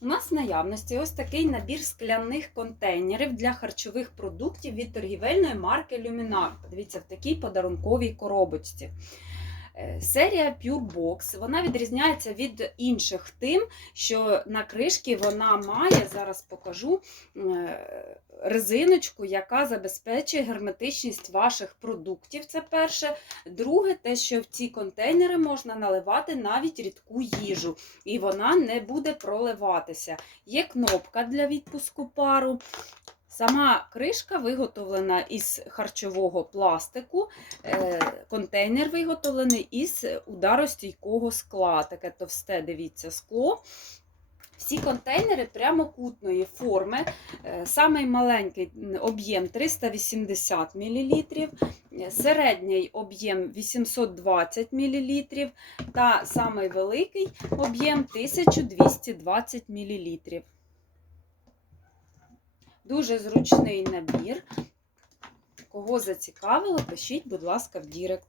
У нас в наявності ось такий набір скляних контейнерів для харчових продуктів від торгівельної марки Luminar. Подивіться, в такій подарунковій коробочці. Е, Серія Pure Box вона відрізняється від інших тим, що на кришці вона має, зараз покажу, е, резиночку, яка забезпечує герметичність ваших продуктів. Це перше. Друге, те, що в ці контейнери можна наливати навіть рідку їжу, і вона не буде проливатися. Є кнопка для відпуску пару. Сама кришка виготовлена із харчового пластику, е, контейнер виготовлений із ударостійкого скла. Таке товсте, дивіться, скло. Всі контейнери прямокутної форми. Е, Самий маленький об'єм 380 мл, середній об'єм 820 мл та самий великий об'єм 1220 мл. Дуже зручний набір. Кого зацікавило, пишіть, будь ласка, в Дірект.